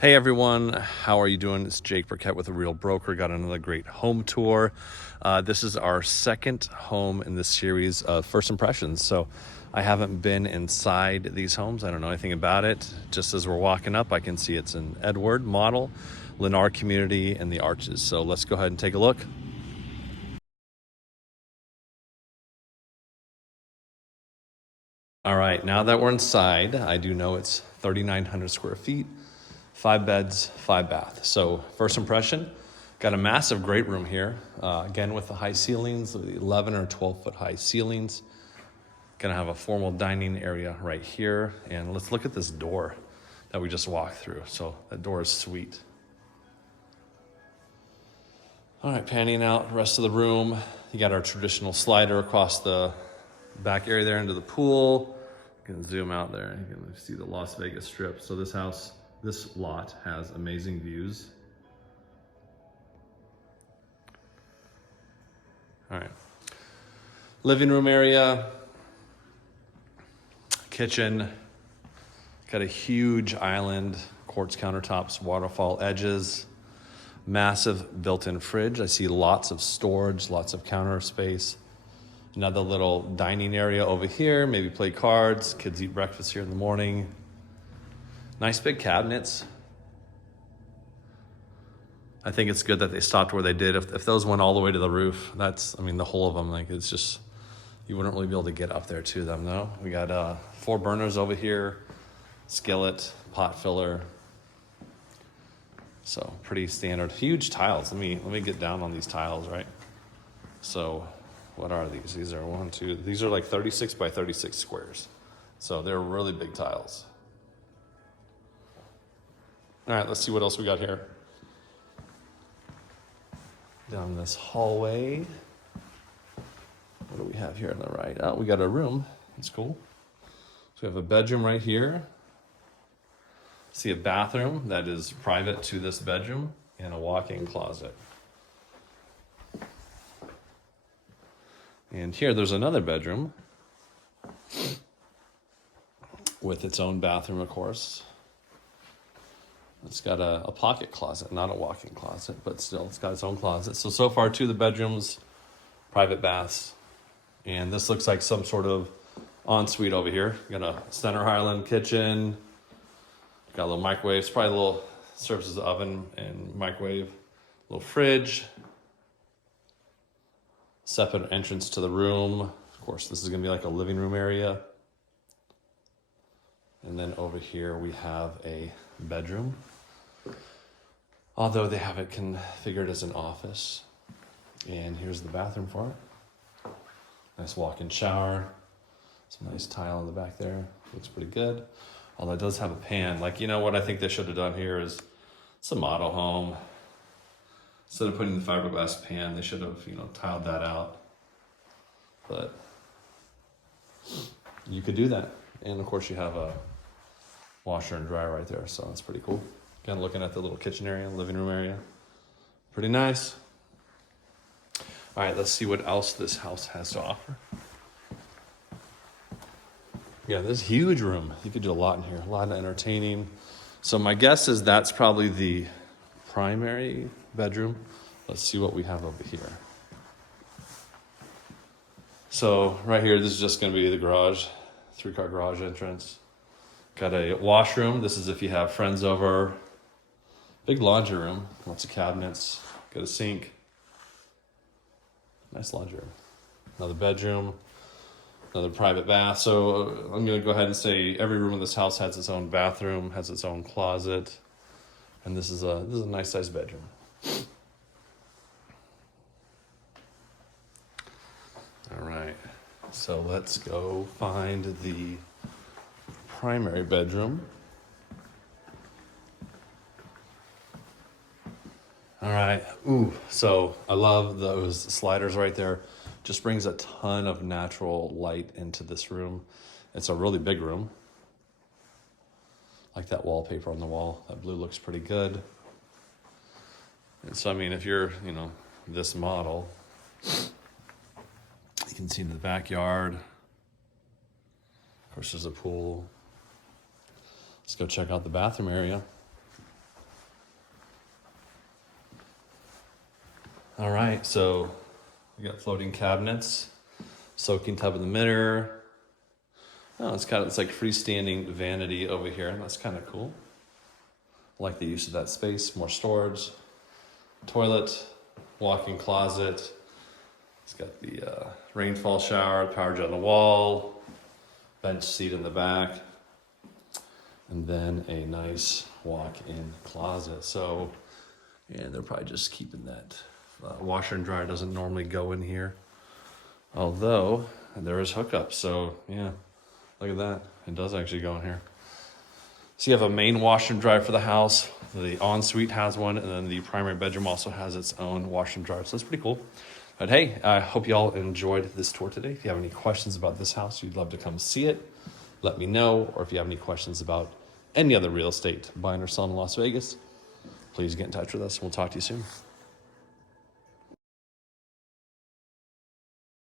Hey everyone, how are you doing? It's Jake Burkett with a Real Broker. Got another great home tour. This is our second home in this series of first impressions. So I haven't been inside these homes. I don't know anything about it. Just as we're walking up, I can see it's an Edward model, Lennar community, and the arches. So let's go ahead and take a look. All right, now that we're inside, I do know it's 3,900 square feet. 5 beds, 5 baths. So first impression, got a massive great room here. Again, with the high ceilings, 11 or 12 foot high ceilings. Gonna have a formal dining area right here. And let's look at this door that we just walked through. So that door is sweet. All right, panning out the rest of the room. You got our traditional slider across the back area there into the pool. You can zoom out there. You can see the Las Vegas Strip. So this lot has amazing views. All right. Living room area, kitchen, got a huge island, quartz countertops, waterfall edges, massive built-in fridge. I see lots of storage, lots of counter space. Another little dining area over here, maybe play cards, kids eat breakfast here in the morning. Nice big cabinets. I think it's good that they stopped where they did. If those went all the way to the roof, the whole of them, it's just, you wouldn't really be able to get up there to them, though. We got 4 burners over here, skillet, pot filler. So pretty standard, huge tiles. Let me get down on these tiles, right? So what are these? These are these are like 36 by 36 squares. So they're really big tiles. All right, let's see what else we got here. Down this hallway. What do we have here on the right? Oh, we got a room. That's cool. So we have a bedroom right here. See a bathroom that is private to this bedroom and a walk-in closet. And here there's another bedroom with its own bathroom, of course. It's got a pocket closet, not a walk-in closet, but still, it's got its own closet. So far, 2 of the bedrooms, private baths. And this looks like some sort of ensuite over here. Got a center island kitchen. Got a little microwave. It's probably a little, serves as an oven and microwave. Little fridge. Separate entrance to the room. Of course, this is gonna be like a living room area. And then over here we have a bedroom. Although they have it configured as an office. And here's the bathroom for it. Nice walk-in shower. Some nice tile in the back there. Looks pretty good. Although it does have a pan. What I think they should have done here is, it's a model home. Instead of putting the fiberglass pan, they should have, tiled that out. But you could do that. And of course you have a washer and dryer right there, so that's pretty cool. Kind of looking at the little kitchen area, living room area. Pretty nice. All right, let's see what else this house has to offer. Yeah, this huge room. You could do a lot in here, a lot of entertaining. So my guess is that's probably the primary bedroom. Let's see what we have over here. So right here, this is just gonna be the garage, 3-car garage entrance. Got a washroom. This is if you have friends over. Big laundry room, lots of cabinets. Got a sink. Nice laundry room. Another bedroom, another private bath. So I'm gonna go ahead and say every room in this house has its own bathroom, has its own closet. And this is a nice sized bedroom. All right, so let's go find the primary bedroom. All right, so I love those sliders right there. Just brings a ton of natural light into this room. It's a really big room. Like that wallpaper on the wall, that blue looks pretty good. And so, if you're, this model, you can see in the backyard. Of course, there's a pool. Let's go check out the bathroom area. All right, so we got floating cabinets, soaking tub in the mirror. Oh, it's like freestanding vanity over here. That's kind of cool. I like the use of that space, more storage. Toilet, walk-in closet. It's got the rainfall shower, power jet on the wall, bench seat in the back, and then a nice walk-in closet. So, yeah, they're probably just keeping that. Washer and dryer doesn't normally go in here, although there is hookups. So, yeah, look at that. It does actually go in here. So you have a main washer and dryer for the house. The ensuite has one, and then the primary bedroom also has its own washer and dryer. So that's pretty cool. But hey, I hope y'all enjoyed this tour today. If you have any questions about this house, you'd love to come see it, let me know. Or if you have any questions about any other real estate buying or selling in Las Vegas, please get in touch with us. We'll talk to you soon.